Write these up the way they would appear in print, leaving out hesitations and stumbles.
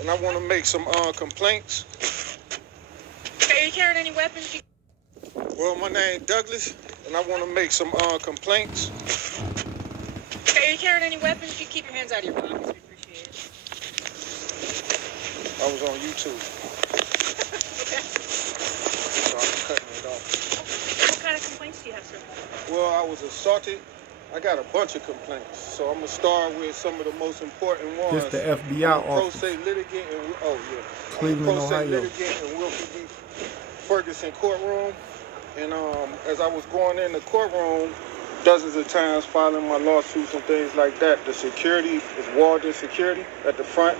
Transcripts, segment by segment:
and I want to make some complaints. Are you carrying any weapons? Well, my name Douglas, and I want to make some complaints. Are you carrying any weapons? You keep your hands out of your pockets. We appreciate it. I was on YouTube. Okay. So I'm cutting it off. What kind of complaints do you have, sir? Well, I was assaulted. I got a bunch of complaints, so I'm gonna start with some of the most important ones. This the FBI office. Pro se litigant in Cleveland, pro se Ohio. litigant in Wilkie D. Ferguson courtroom, and as I was going in the courtroom, dozens of times filing my lawsuits and things like that, the security is walled in security at the front,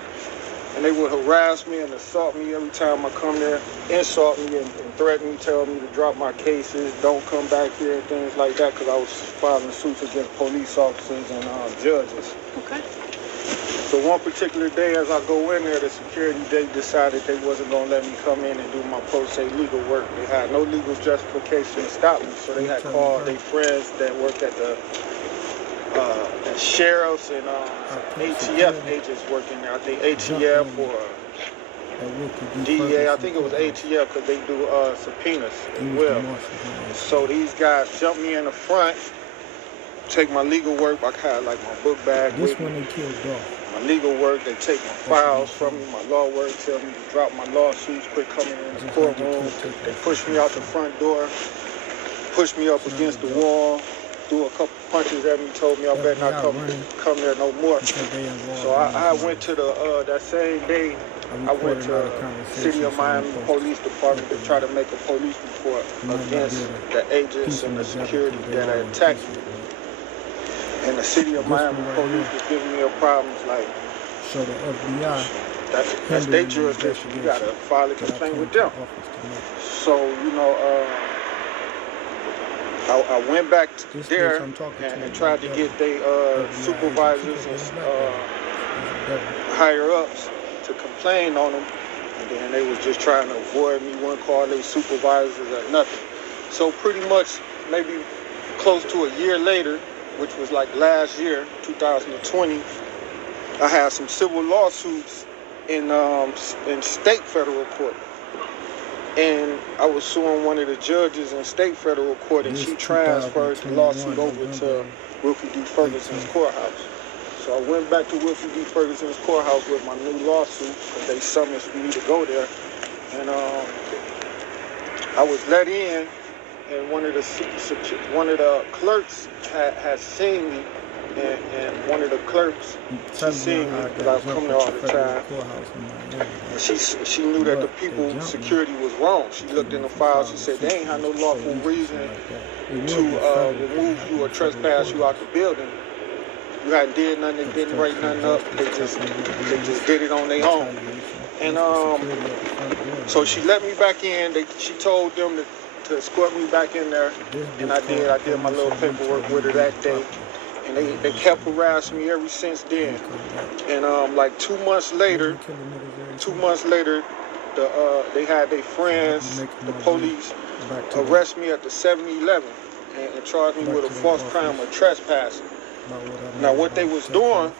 and they would harass me and assault me every time I come there, insult me and threaten me, tell me to drop my cases, don't come back here and things like that, because I was filing suits against police officers and judges. Okay. So one particular day as I go in there, the security, they decided they wasn't going to let me come in and do my pro se legal work. They had no legal justification to stop me, so they had called their friends that work at the sheriffs and ATF agents working there. I think ATF or DEA, I think it was ATF because they do subpoenas as well. So these guys jumped me in the front, take my legal work. I had like my book bag This with one me. they killed off. My legal work, they take my files from me, my law work, tell me to drop my lawsuits, quit coming in the courtroom. They push me out the front door, push me up against the wall, threw a couple punches at me, told me I better not come there no more. So I went to the, that same day, I went to the City of Miami Police Department to try to make a police report against the agents and the security that had attacked me. And the City of Miami Police was giving me a problem. It's like, so the FBI, that's their jurisdiction. You gotta file a complaint with them. So, you know, I went back there and tried to get their supervisors and higher ups to complain on them. And then they was just trying to avoid me, wouldn't call their supervisors or nothing. So pretty much maybe close to a year later, which was like last year, 2020, I had some civil lawsuits in state federal court. And I was suing one of the judges in state federal court, and she transferred the lawsuit over to Wilkie D. Ferguson's courthouse. So I went back to Wilkie D. Ferguson's courthouse with my new lawsuit, because they summoned me to go there. And I was let in, and one of the clerks had seen me, and one of the clerks, she seen me because I was coming there all the time. And she knew that the people security was wrong. She looked in the file. She said they ain't had no lawful reason to remove you or trespass you out the building. You hadn't did nothing. They didn't write nothing up. They just did it on their own. And so she let me back in. She told them to escort me back in there, and I did. I did my little paperwork with her that day, and they kept harassing me ever since then. And like 2 months later, they had their friends, the police, arrest me at the 7-Eleven and charge me with a false crime of trespassing. Now what they was doing,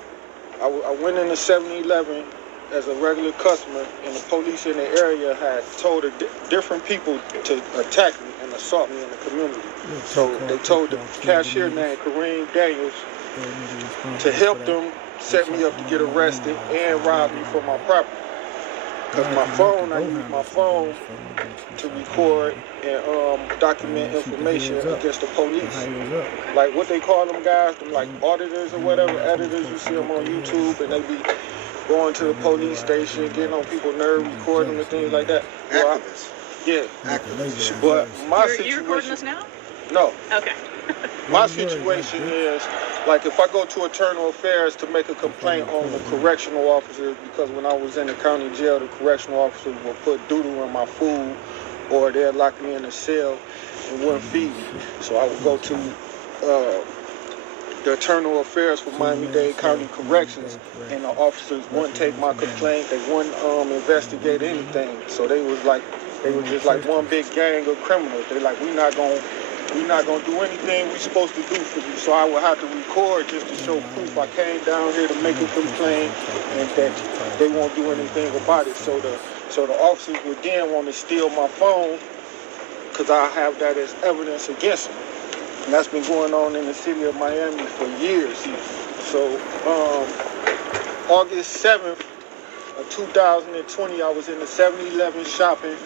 I went in the 7-Eleven as a regular customer, and the police in the area had told different people to attack me and assault me in the community. So they told the cashier named Kareem Daniels to help them set me up to get arrested and rob me for my property. Because my phone, I use my phone to record and document information against the police. Like what they call them guys, them like auditors or whatever, editors, you see them on YouTube, and they be going to the police station, getting on people's nerves, recording and things like that. Well, Activists. But my situation... You're recording this now? No. Okay. My situation is, like, if I go to Internal Affairs to make a complaint on the correctional officers, because when I was in the county jail, the correctional officers would put doodle in my food, or they'd lock me in a cell and wouldn't feed me. So I would go to the Internal Affairs for Miami-Dade County Corrections, and the officers wouldn't take my complaint. They wouldn't investigate anything. So they was just like one big gang of criminals. They like, we're not gonna we're not gonna do anything we supposed to do for you. So I will have to record just to show proof I came down here to make a complaint and that they won't do anything about it. So the officers would then want to steal my phone because I have that as evidence against them. And that's been going on in the city of Miami for years. So August 7th of 2020, I was in the 7-Eleven shopping,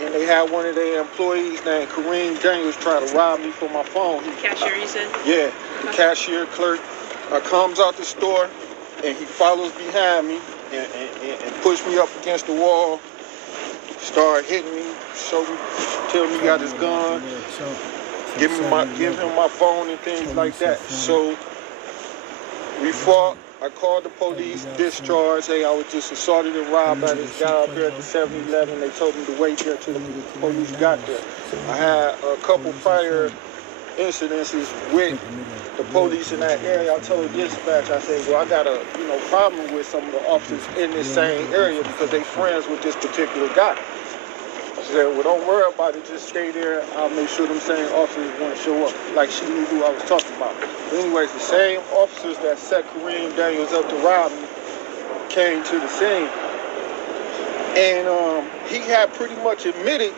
and they had one of their employees named Kareem Daniels try to rob me for my phone. Cashier, you said? Yeah, the cashier clerk comes out the store, and he follows behind me and pushed me up against the wall, started hitting me, tell me he got his gun, give him my phone and things like that. So we fought. I called the police, discharged. Hey, I was just assaulted and robbed by this guy up here at the 7-Eleven. They told me to wait there till the police got there. I had a couple prior incidences with the police in that area. I told dispatch, I said, well, I got a problem with some of the officers in this same area because they friends with this particular guy. She said, well, don't worry about it. Just stay there. I'll make sure them same officers won't show up. Like she knew who I was talking about. But anyways, the same officers that set Kareem Daniels up to rob me came to the scene. And he had pretty much admitted,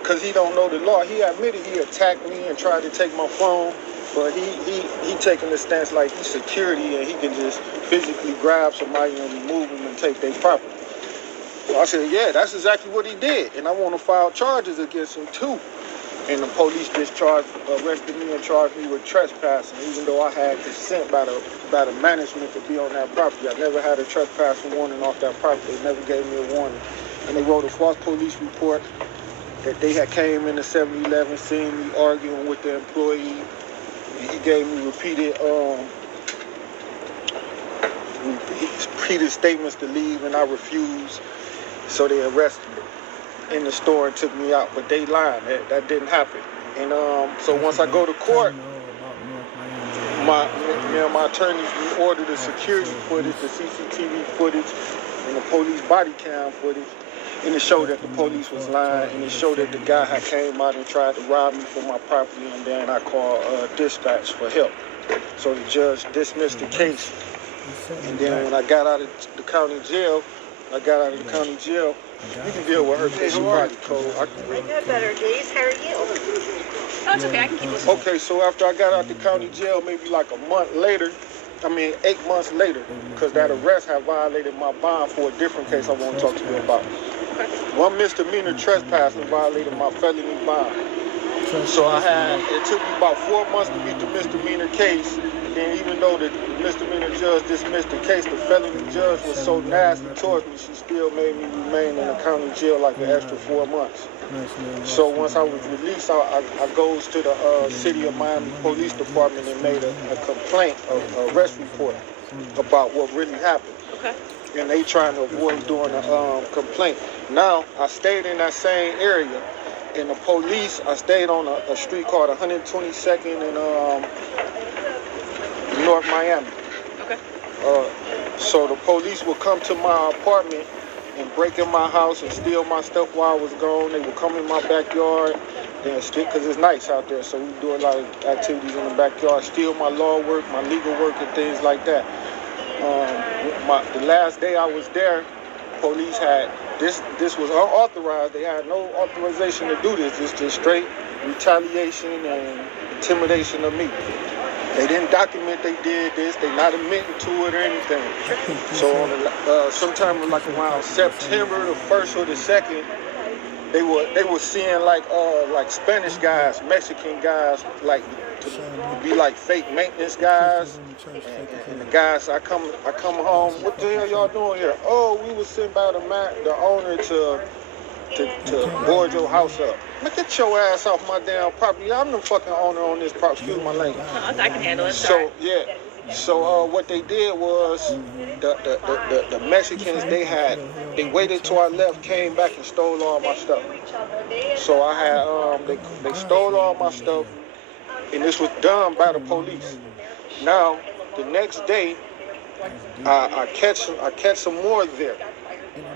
because he don't know the law, he admitted he attacked me and tried to take my phone. But he taking the stance like he's security and he can just physically grab somebody and remove them and take their property. So I said, yeah, that's exactly what he did. And I want to file charges against him too. And the police arrested me and charged me with trespassing, even though I had consent by the management to be on that property. I never had a trespassing warning off that property. They never gave me a warning. And they wrote a false police report that they had came in the 7-Eleven, seen me arguing with the employee. And he gave me repeated statements to leave, and I refused. So they arrested me in the store and took me out. But they lied. That didn't happen. And so once I go to court, my attorneys ordered the security footage, the CCTV footage, and the police body cam footage. And it showed that the police was lying, and it showed that the guy had came out and tried to rob me for my property, and then I called dispatch for help. So the judge dismissed the case. And then when I got out of the county jail, you can deal with her patient body code. I got better days. How are you? Oh, it's okay. I can keep listening. Okay, so after I got out the county jail, maybe like 8 months later, because that arrest had violated my bond for a different case I want to talk to you about. One misdemeanor trespassing violated my felony bond. So it took me about 4 months to beat the misdemeanor case. And even though the misdemeanor judge dismissed the case, the felony judge was so nasty towards me, she still made me remain in the county jail like an extra 4 months. So once I was released, I goes to the City of Miami Police Department and made a complaint, a arrest report about what really happened. Okay. And they trying to avoid doing a complaint. Now, I stayed in that same area, and the police, I stayed on a street called 122nd in North Miami. Okay. So the police would come to my apartment and break in my house and steal my stuff while I was gone. They would come in my backyard, because it's nice out there, so we do a lot of activities in the backyard, steal my law work, my legal work, and things like that. The last day I was there, police had, this was unauthorized. They had no authorization to do this. It's just straight retaliation and intimidation of me. They didn't document they did this. They not admitting to it or anything. So on sometime like around September the 1st or the 2nd, they were seeing like Spanish guys, Mexican guys, like to be like fake maintenance guys. And the guys, I come home. What the hell y'all doing here? Oh, we was sent by the owner to board your house up. Man, get your ass off my damn property. I'm the fucking owner on this property. Excuse my language. I can handle it. So yeah. So what they did was the Mexicans they waited till I left, came back and stole all my stuff. So I had they stole all my stuff, and this was done by the police. Now the next day I catch some more there.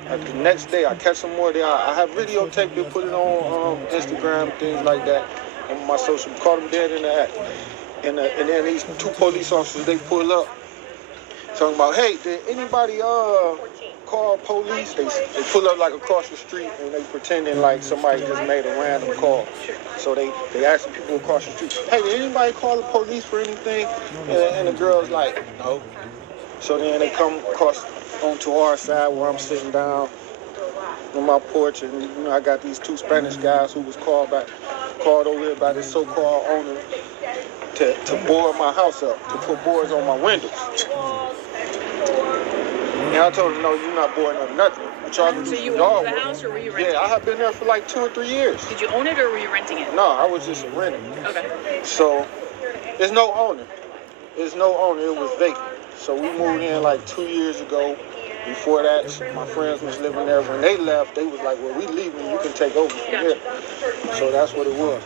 The next day I catch some more there. I have videotaped it, put it on Instagram, things like that. on my social, caught him dead in the act. And then these two police officers, they pull up, talking about, hey, did anybody call police? They pull up like across the street and they pretending like somebody just made a random call. So they asking people across the street, hey, did anybody call the police for anything? And the girl's like, no. So then they come across onto our side where I'm sitting down on my porch, and I got these two Spanish guys who was called over here by this so-called owner to board my house up, to put boards on my windows. And I told him, no, you're not boarding up nothing. So you owned the house, or were you renting it? Yeah, I have been there for like 2 or 3 years. Did you own it, or were you renting it? No, I was just renting. Okay. So there's no owner. There's no owner. It was vacant. So we moved in like 2 years ago. Before that, my friends was living there. When they left, they was like, well, we leaving. You can take over from here. So that's what it was.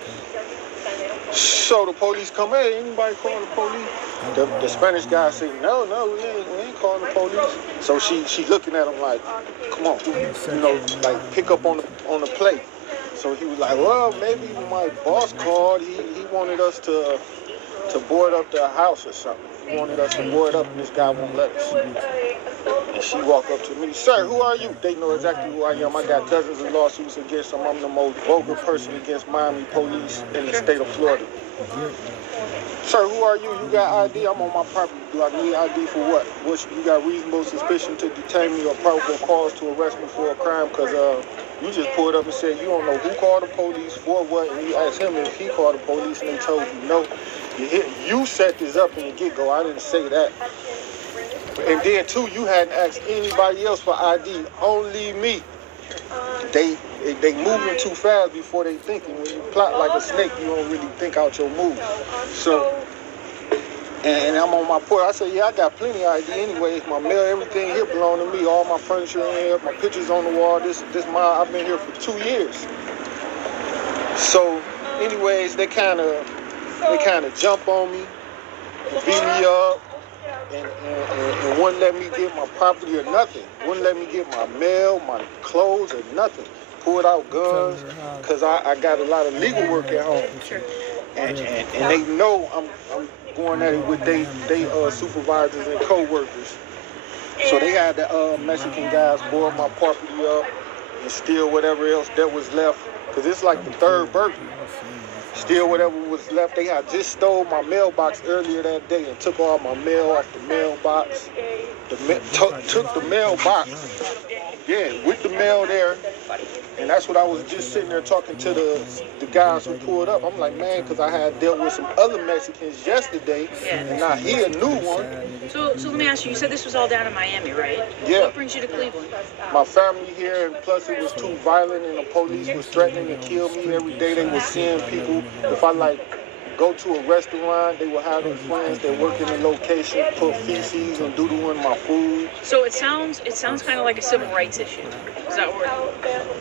So the police come, hey, anybody call the police? The Spanish guy said, no, we ain't calling the police. So she looking at him like, come on, like pick up on the play. So he was like, well, maybe my boss called. He wanted us to board up the house or something. He wanted us to board up, and this guy won't let us. And she walked up to me, sir, who are you? They know exactly who I am. I got dozens of lawsuits against them. I'm the most vocal person against Miami police in the state of Florida. Sir, who are you? You got ID? I'm on my property. Do I need ID for what? You got reasonable suspicion to detain me or probable cause to arrest me for a crime? Because you just pulled up and said you don't know who called the police, for what, and you asked him if he called the police, and they told you no. You set this up in the get-go. I didn't say that. And then, too, you hadn't asked anybody else for ID, only me. They moving too fast before they thinking. When you plot like a snake, you don't really think out your moves. So, and I'm on my porch. I said, yeah, I got plenty of ID anyway. My mail, everything here belong to me. All my furniture in here, my pictures on the wall. This mine. I've been here for 2 years. So, anyways, they kind of jump on me, beat me up, and wouldn't let me get my property or nothing. Wouldn't let me get my mail, my clothes, or nothing. Pulled out guns, because I got a lot of legal work at home. And they know I'm going at it with they supervisors and co-workers. So they had the Mexican guys board my property up and steal whatever else that was left, because it's like the third burglary. Steal whatever was left. They had just stole my mailbox earlier that day and took all my mail off the mailbox. Took the mailbox, with the mail there. And that's what I was just sitting there talking to the guys who pulled up. I'm like, man, because I had dealt with some other Mexicans yesterday, and now he a new one. So let me ask you, you said this was all down in Miami, right? Yeah. What brings you to Cleveland? My family here, and plus it was too violent, and the police was threatening to kill me every day. They were seeing people. If I go to a restaurant, they will have their friends that work in the location put feces and doodle in my food. So it sounds kind of like a civil rights issue. Is that what?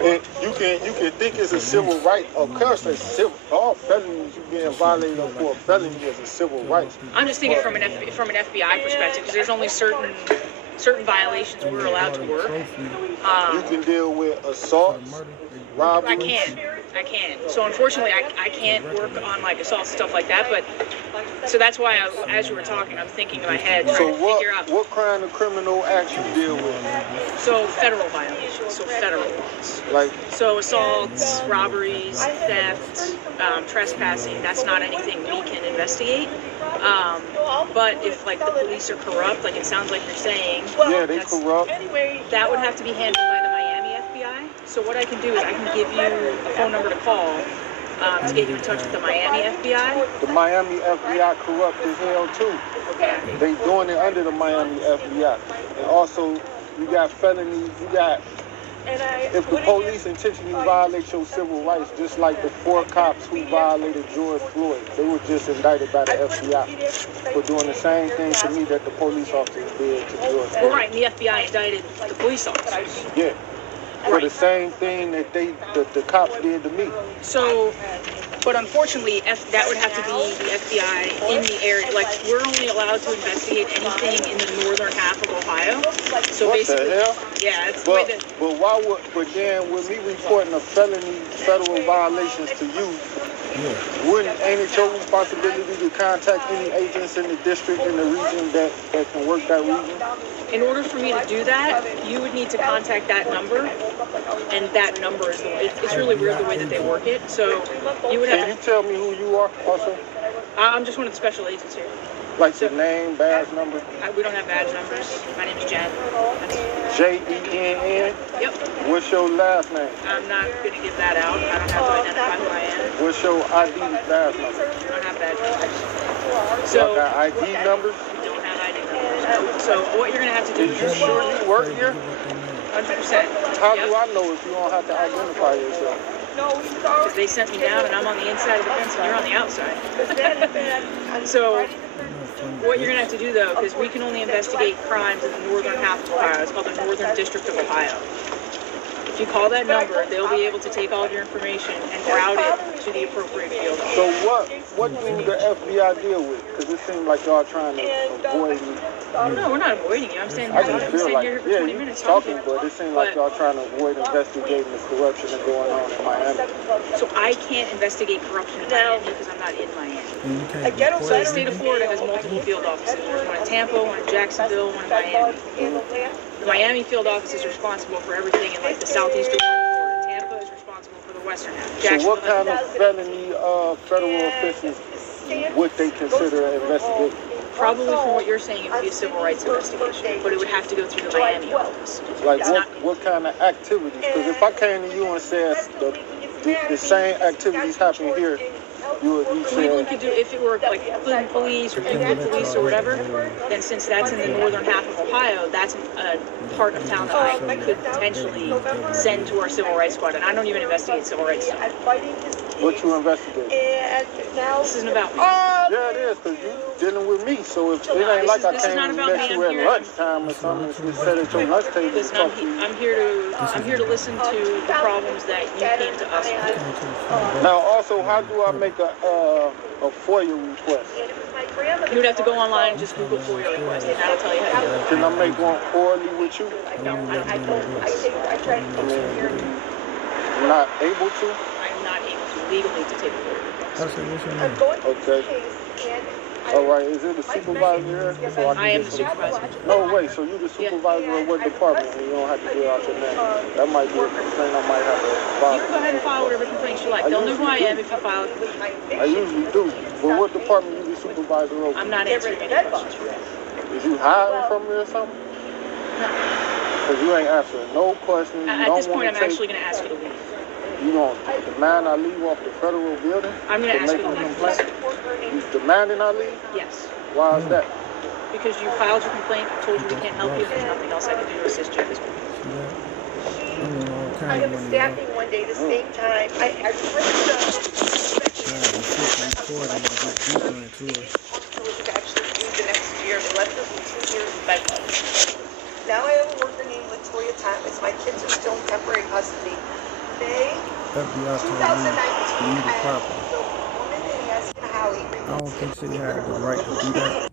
And you can think it's a civil right. Of course, it's civil. All felonies being violated for a felony is a civil rights. I'm just thinking from an FBI perspective, because there's only certain violations we're allowed to work. You can deal with assaults, robberies. I can. So unfortunately, I can't work on like assaults and stuff like that. But so that's why, as you were talking, I'm thinking in my head trying to figure out. What kind of criminal acts you deal with? So federal violations. So federal ones. Like. So assaults, robberies, theft, trespassing. That's not anything we can investigate. But if like the police are corrupt, like it sounds like you're saying. Yeah, they corrupt. That would have to be handled by the Miami FBI. So what I can do is I can give you a phone number to call to get you in touch with the Miami FBI. The Miami FBI corrupt as hell too. Okay. They doing it under the Miami FBI. And also, you got felonies. You got, if the police intentionally violate your civil rights, just like the 4 cops who violated George Floyd, they were just indicted by the FBI for doing the same thing to me that the police officers did to George Floyd. Well, right, and the FBI indicted the police officers. Yeah. For the same thing that the cops did to me. So, but unfortunately, that would have to be the FBI in the area. Like, we're only allowed to investigate anything in the northern half of Ohio. So what basically, the hell? Yeah, it's the way that. But then with me reporting a felony federal violations to you, Yeah. Ain't it your responsibility to contact any agents in the district, in the region that can work that region? In order for me to do that, you would need to contact that number, and that number is the way. It's really weird the way that they work it. So you would have. Can you tell me who you are also? I'm just one of the special agents here. Like the name, badge number? We don't have badge numbers. My name is Jen. Jenn? Yep. What's your last name? I'm not going to give that out. I don't have to identify who I am. What's your ID badge number? I don't have badge numbers. So, got ID numbers? You don't have ID numbers. So what you're going to have to do is you sure you work here? 100%. How do I know if you don't have to identify yourself? Because they sent me down and I'm on the inside of the fence and you're on the outside. So what you're going to have to do, though, because we can only investigate crimes in the northern half of Ohio. It's called the Northern District of Ohio. If you call that number, they'll be able to take all of your information and route it to the appropriate field. So what do the FBI deal with? Because it seems like y'all trying to avoid me. No, we're not avoiding you. I'm saying I just feel like, here for 20 minutes talking, but it seems like y'all trying to avoid investigating the corruption that's going on in Miami. So I can't investigate corruption in Miami because I'm not in Miami. So the state of Florida has multiple field offices. There's one in Tampa, one in Jacksonville, one in Miami. The Miami field office is responsible for everything in like the southeastern part of Florida. Tampa is responsible for the western half. So what kind of felony federal offenses would they consider investigating? Probably from what you're saying, it would be a civil rights investigation, but it would have to go through the Miami office. Like what kind of activities? Because if I came to you and said the same activities happen here, you legally could do, if it were like Cleveland police or Cleveland police or whatever, then since that's in the northern half of Ohio, that's a part of town that I could potentially send to our civil rights squad. And I don't even investigate civil rights stuff. What you investigate? This isn't about me. Yeah, it is, because you're dealing with me. So if it ain't like I came and met you at lunchtime or something, and sit at your lunch table and talk to you. I'm here to listen to the problems that you came to us with. Now, also, how do I make a FOIA request? You would have to go online and just Google FOIA request, and that'll tell you how to do it. Can I make one orally with you? No, I I'm not able to? I'm not able to legally to take a FOIA request. Okay. All right, is it the supervisor here? So I am the supervisor. No, wait, so you're the supervisor of what department? And you don't have to give out your name. That might be a complaint I might have to file. You can go ahead and file whatever complaints you like. They'll know who I am if you file a complaint. I usually do. But what department are you the supervisor of? I'm not answering any questions for that. Is you hiding from me or something? No. Because you ain't answering no questions. At this point, I'm actually going to ask you to leave. You don't demand I leave off the federal building? I'm going to ask you to leave, please. You demanding I leave? Yes. Why is that? Because you filed your complaint, told you we can't help you, and there's nothing else I can do to assist you at this point. I have a staffing one day the same time. I Now I have a worker named Latoya Thomas. My kids are still in temporary custody. May 2019, I have a woman in Howie. I don't think she had the right to do that.